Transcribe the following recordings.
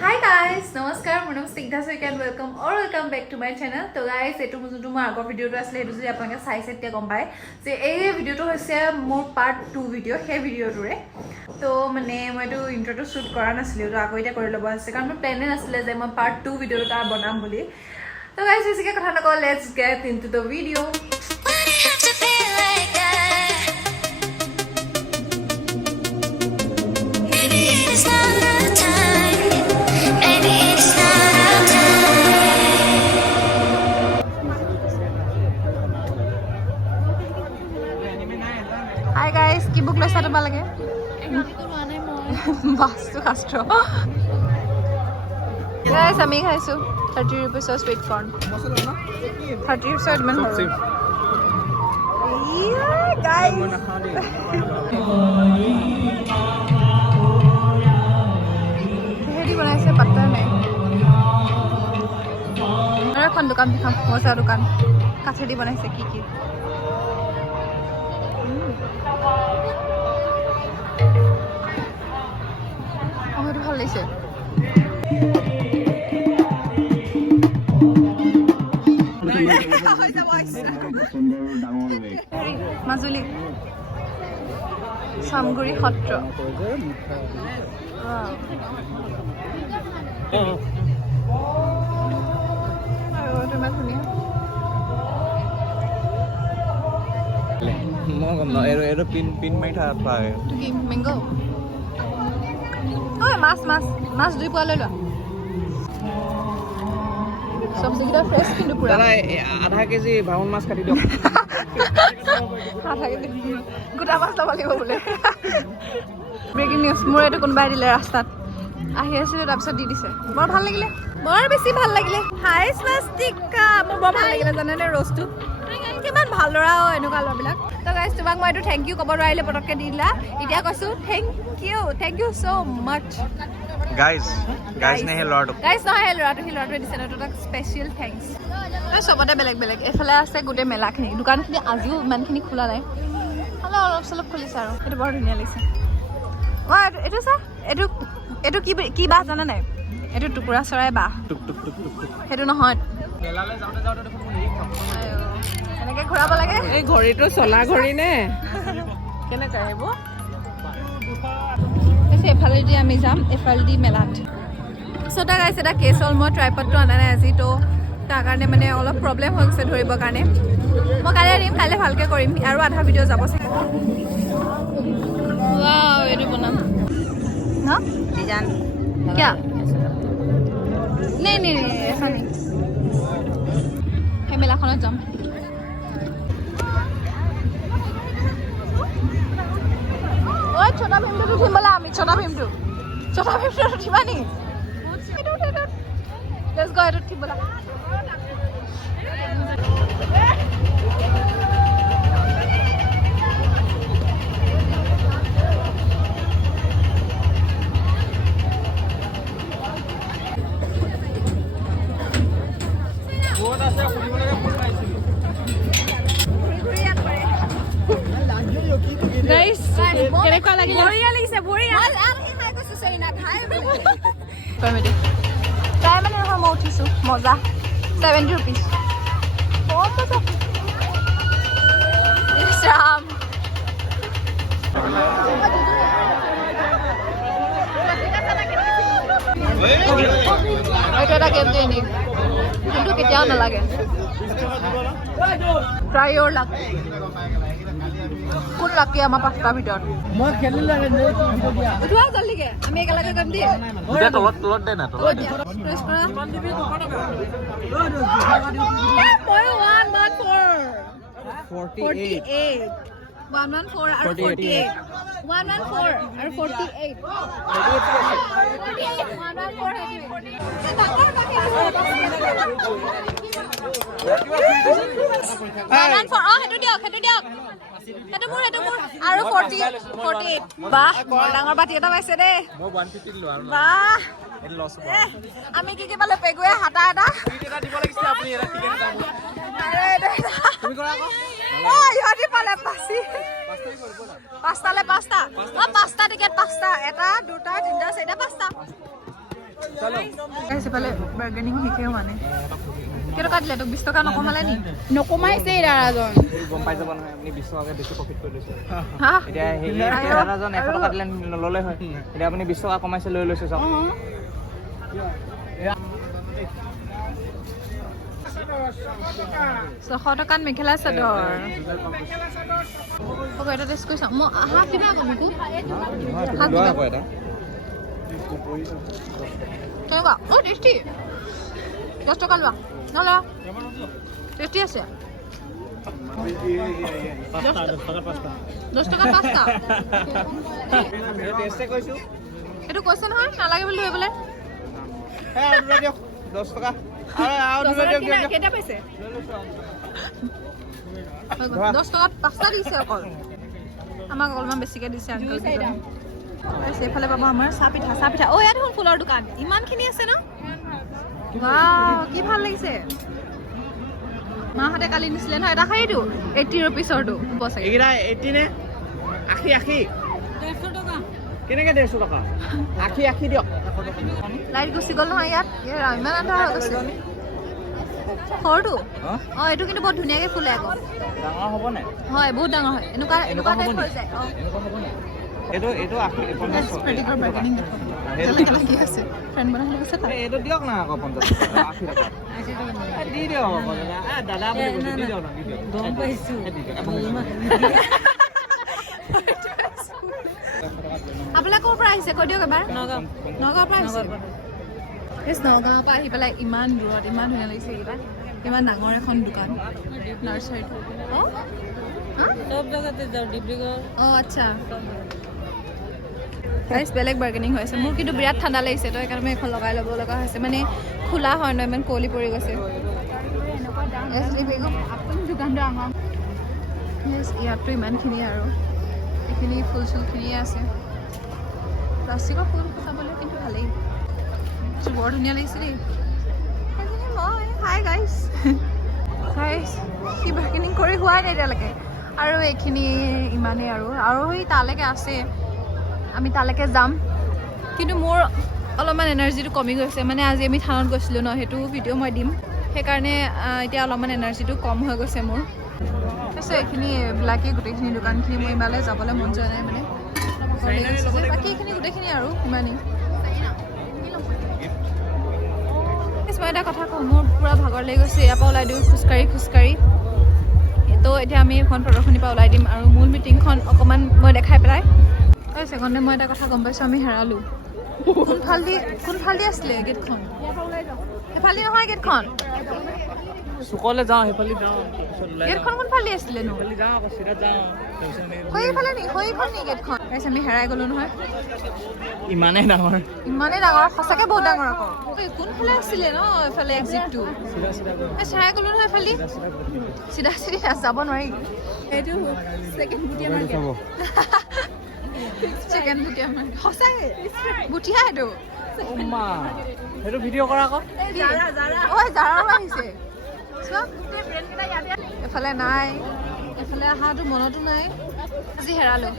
Hi guys, namaskar. My name is Stigdha Soika and welcome back to my channel. So guys, etu muju mar ago video to asle etu jodi apanake sai set te gom pai je ei video to hoise mor part 2 video he video to re to mane moi to intro to shoot kora nasile to ago eta kori lobo ase karon moi plan nasile je moi part 2 video ta banam boli. So guys, besike kotha na ko, let's get into the video. Hi guys, ki book loisa to balage? Bastu Castro. Guys, ami khaisu 30 rupees of sweet corn. 30 so admin hobo. Yeah, guys. Heri banaise patta nahi. Ara kon dukan dikham, mosa dukan. Kathedi banaise ki. Oh, ভাল লাগিছে মাজুলী চামগুৰি সত্ৰ pin মাৰি থকা mango মাছ 2 পোৱা লৈ লোৱা সবজিটা fresh কিন্তু পুৰা আধা কেজি ভাউন মাছ কাটি দিয়ক গোটা মাছ ল'ব লাগিব বোলে ব্ৰেকিং নিউজ মোৰ এইটো কোনোবাই দিলে ৰাস্তাত আহি আছিলোঁ তাৰপিছত দি দিছে বৰ ভাল লাগিলে বৰ বেছি ভাল লাগিলে হাই স্বাস্তিকা মোৰ বৰ ভাল লাগিলে জানেনে ৰ'ষ্টটো কিমান ভাল ল'ৰা এনেকুৱা ল'ৰাবিলাক তো গাইজ তোমাক মই এইটো থেংক ইউ ক'ব নোৱাৰিলে পটককৈ দি দিলা এতিয়া কৈছোঁ thank you so' much guys নে সেই ল'ৰাটো গাইজ নহয় সেই ল'ৰাটোৱে দিছে ন তাক স্পেচিয়েল থেংকছ চবতে বেলেগ বেলেগ এইফালে আছে গোটেই মেলাখিনি দোকানখিনি আজিও ইমানখিনি খোলা নাই হ'লেও অলপ চলপ খুলিছে আৰু এইটো বৰ ধুনীয়া লাগিছে অঁ এইটো চা এইটো কি বাঁহ জানা নাই এইটো টুকুৰা চৰাই বাঁহ সেইটো নহয় এনেকৈ ঘূৰাব লাগে এই ঘড়ীটো চলা ঘড়ী নে কেনেকুৱা সেইবোৰ এফালেদি আমি যাম এফালেদি মেলাত ছটা গাইছে এটা কেছ হ'ল মই ট্ৰাইপডটো অনা নাই আজি তো তাৰ কাৰণে মানে অলপ প্ৰব্লেম হৈ গৈছে ধৰিবৰ কাৰণে মই কাইলৈ দিম কাইলৈ ভালকৈ কৰিম আৰু আধা ভিডিঅ' যাব চাগে ৱাও এইটো বনাম ন ডিজাইন কিয়া নাই এসা নেই সেই মেলাখনত যাম ঐ ছোটা ভীমটো উঠিম বোলা আমি ছোটা ভীমটো উঠিবা নি লেটছ গো এইটো উঠিম বোলা গাইস কেনেকুৱা লাগিলে বঢ়িয়া লাগিছে বঢ়িয়া তাই মানে নহয় মই উঠিছোঁ মজা 70 rupees ৰাম এইটো এটা গেম দিয়ে নি কিন্তু কেতিয়াও নালাগে ট্ৰাই ইউৰ লাক কোন লাকি আমাৰ পাঁচটাৰ ভিতৰত মই খেলিলে উঠোৱা জল্দিকে আমি একেলগে গেম দিয়ে তলত দে না তলত প্ৰেছ কৰা ময়ো 114 114 আৰু 48 114 আৰু 48 সেইটো মোৰ আৰু 48 বাহ ডাঙৰ বাটি এটা পাইছে দেই মই 150 লোৱা বাহ এটো লছ হ'ব আমি কি পালে পেগুৱে হাতা এটা দিব লাগিছিল আপুনি এটা টিকেট দাম তুমি কৰা আকৌ ইহঁতি পালে পাঁচি পাঁচটালে পাঁচটা পাঁচটা টিকেট পাঁচটা এটা দুটা তিনিটা চাৰিটা পাঁচটা সেইফালে বাৰ্গেনিং শিকে মানে কেইটকা দিলে তোক 20 টকা নকমালে নি নকমাইছে এই দাদাজন গম পাই যাব নহয় আপুনি 20 টকাকে বেছি প্ৰফিট কৰি লৈছে হা এতিয়া সেই দাদাজন 100 টকা দিলে নললে হয় এতিয়া আপুনি 20 টকা কমাইছে লৈ লৈছে চাওক 600 টকাত মেখেলা চাদৰ হ'ব এটা টেষ্ট কৰি চাওঁ মই হাফ কিবা কম তোক লোৱা আকৌ এটা কেনেকুৱা অ' টেষ্টি 10 টকা লোৱা নল'বা টেষ্টি আছে 10 টকাত 5টা টেষ্টে কৈছো এইটো কৈছে নহয় নালাগে বুলি ধৰিবলৈ 10 টকা আৰু কেইটা পাইছে 10 টকাত 5টা দিছে অকল আমাক অলপমান বেছিকৈ দিছে আংকল এইফালে পাব আমাৰ চাহ পিঠা অ' ইয়াত দেখোন ফুলৰ দোকান ইমানখিনি আছে ন ৱাও কি ভাল লাগিছে মাহঁতে কালি নিছিলে নহয় এটা খাই দিওঁ 80 ৰুপিছৰটো হ'ব চাগে এইকেইটা 80 নে 80 কেনেকৈ 150 টকা 80 দিয়ক লাইট গুচি গ'ল নহয় ইয়াত ইমান আন্ধাৰ হৈ গৈছে সৰুটো অঁ এইটো কিন্তু বহুত ধুনীয়াকৈ ফুলে আকৌ ডাঙৰ হ'ব নাই হয় বহুত ডাঙৰ হয় এনেকুৱা টাইপ হৈ যায় অঁ এইটো 50 ফ্ৰেণ্ডিকৰ বাৰ্গেনিং লাগি আছে ফ্ৰেণ্ড বনাই গৈছে তাত এইটো দিয়ক না আকৌ 50 টকা 80 টকা দি দিয়ক আকৌ দাদা বুলি কৈছে দি দিয়ক না দি দিয়ক গম পাইছো আপোনালোক ক'ৰ পৰা আহিছে কৈ দিয়ক এবাৰ নগাঁৱৰ পৰা আহিছে নগাঁৱৰ পৰা আহি পেলাই ইমান দূৰত ইমান ধুনীয়া লাগিছে এইকেইটা ইমান ডাঙৰ এখন দোকান নাৰ্চাৰীটো অঁ চব জেগাতে যাওঁ ডিব্ৰুগড় অঁ আচ্ছা গাইছ বেলেগ বাৰ্গেনিং হৈ আছে মোৰ কিন্তু বিৰাট ঠাণ্ডা লাগিছে তো সেইকাৰণে মই এখন লগাই ল'ব লগা হৈছে মানে খোলা হয় ন ইমান কুঁৱলী পৰি গৈছে দোকানটো আমাৰ ইয়াততো ইমানখিনি আৰু এইখিনি ফুল চুলখিনিয়ে আছে প্লাষ্টিকৰ ফুল চাবলৈ কিন্তু ভালেই বৰ ধুনীয়া লাগিছে দেই মই হাই গাইছ গাইছ কি বাৰ্গেনিং কৰি হোৱাই নাই এতিয়ালৈকে আৰু এইখিনি ইমানেই আৰু সেই তালৈকে আছে আমি তালৈকে যাম কিন্তু মোৰ অলপমান এনাৰ্জিটো কমি গৈছে মানে আজি আমি থানত গৈছিলোঁ ন সেইটো ভিডিঅ' মই দিম সেইকাৰণে এতিয়া অলপমান এনাৰ্জিটো কম হৈ গৈছে মোৰ তাৰপিছত এইখিনি এইবিলাকেই গোটেইখিনি দোকানখিনি মই ইমানলৈ যাবলৈ মন যোৱা নাই মানে বাকী এইখিনি গোটেইখিনি আৰু ইমানেই মই এটা কথা কওঁ মোৰ পূৰা ভাগৰ লাগি গৈছে ইয়াৰ পৰা ওলাই দিওঁ খোজকাঢ়ি তো এতিয়া আমি এখন প্ৰদৰ্শনীৰ পৰা ওলাই দিম আৰু মূল মিটিংখন অকণমান মই দেখাই পেলাই ছেকেণ্ডে মই এটা কথা গম পাইছোঁ আমি হেৰালোঁ কোনফালেদি আছিলে গেটখন সেইফালে নহয় গেটখন চুকলৈ যাওঁ সেইফালে যাওঁ গেটখন কোনফালে আছিলে নো যাওঁ আকৌ চিধা যাওঁ সেইফালে নি গেটখন আমি হেৰাই গ'লোঁ নহয় ইমানেই ডাঙৰ সঁচাকৈ বহুত ডাঙৰ আকৌ কোনফালে আছিলে ন এইফালে এক্সিটটো হেৰাই গ'লোঁ নহয় এইফালে চিধা যাব নোৱাৰি এইটো ছেকেণ্ড ভুটীয়া মাৰ্কেট সঁচাকৈ ভুটীয়া এইটো সেইটো ভিডিঅ' কৰা আকৌ ঐ জাৰাৰ আহিছে এফালে নাই এফালে অহাটো মনতো নাই আজি হেৰালোঁ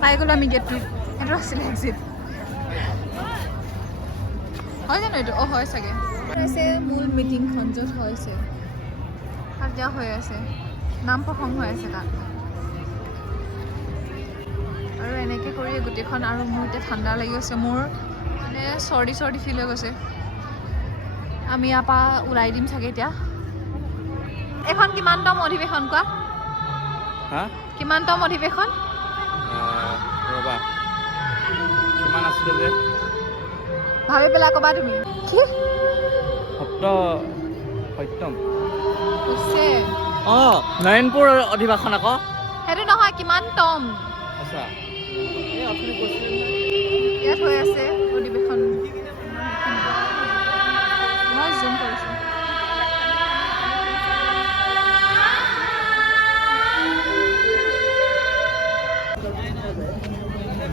পাই গ'লোঁ আমি গেটটো সেইটো আছিলে এক্সিট হয় জানো এইটো হয় চাগে হৈছে মূল মিটিংখন য'ত হৈছে তাত দিয়া হৈ আছে নাম প্ৰসংগ হৈ আছে তাত আৰু এনেকৈ কৰি গোটেইখন আৰু মোৰ এতিয়া ঠাণ্ডা লাগি গৈছে মোৰ মানে চৰ্দি ফিল হৈ গৈছে আমি ইয়াৰ পৰা ওলাই দিম চাগে এতিয়া এখন কিমানতম অধিৱেশন কোৱা কিমানতম অধিৱেশন ৰ'বা কিমান আছিলে যে ভাবি পেলাই ক'বা তুমি কি সত্যম কৈছে অঁ নয়নপুৰ অধিৱেশন আকৌ সেইটো নহয় কিমানতম আচ্ছা ইয়াত হৈ আছে অধিৱেশন মই জুম কৰিছোঁ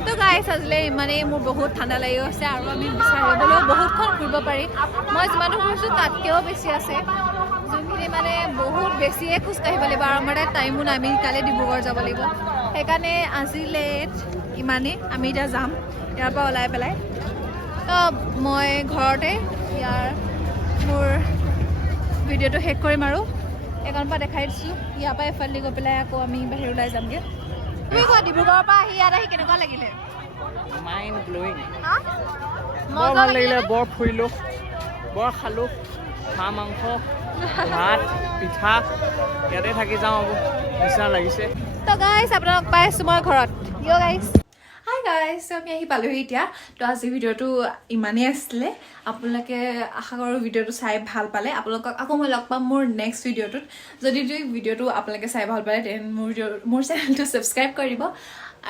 তো গাইছ আজিলে ইমানেই মোৰ বহুত ঠাণ্ডা লাগি গৈছে আৰু আমি বিচাৰিবলৈও বহুতখন ঘূৰিব পাৰি মই যিমানটো ঘূৰিছোঁ তাতকৈও বেছি আছে যোনখিনি মানে বহুত বেছিয়ে খোজকাঢ়িব লাগিব আৰু আমাৰ তাত টাইমো নাই আমি কাইলৈ ডিব্ৰুগড় যাব লাগিব সেইকাৰণে আজিলে ইমানেই আমি এতিয়া যাম ইয়াৰ পৰা ওলাই পেলাই তো মই ঘৰতে ইয়াৰ মোৰ ভিডিঅ'টো শেষ কৰিম আৰু এইকণৰ পৰা দেখাই দিছোঁ ইয়াৰ পৰা এফালে গৈ পেলাই আকৌ আমি বাহিৰ ওলাই যামগৈ তুমি কোৱা ডিব্ৰুগড়ৰ পৰা আহি ইয়াত আহি কেনেকুৱা লাগিলে মাইণ্ড ব্ল'য়িং হা বৰ ভাল লাগিলে বৰ ফুৰিলোঁ বৰ খালোঁ হাঁহ মাংস ভাত পিঠা ইয়াতে থাকি যাওঁ নিচিনা লাগিছে তো গাইছ আপোনালোক পাই আছোঁ মই ঘৰত ইয় গাইছ হাই গাইছ আমি আহি পালোহি এতিয়া তো আজি ভিডিঅ'টো ইমানেই আছিলে আপোনালোকে আশা কৰোঁ ভিডিঅ'টো চাই ভাল পালে আপোনালোকক আকৌ মই লগ পাম মোৰ নেক্সট ভিডিঅ'টোত যদি ভিডিঅ'টো আপোনালোকে চাই ভাল পালে দেন মোৰ চেনেলটো ছাবস্ক্ৰাইব কৰি দিব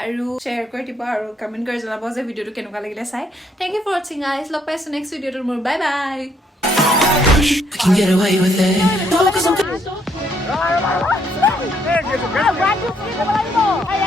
আৰু শ্বেয়াৰ কৰি দিব আৰু কমেণ্ট কৰি জনাব যে ভিডিঅ'টো কেনেকুৱা লাগিলে চাই থেংক ইউ ফৰ ৱাচিং গাইছ লগ পাইছোঁ নেক্সট ভিডিঅ'টোত মোৰ bye bye I can get away with it. No, 'cause I'm Ay,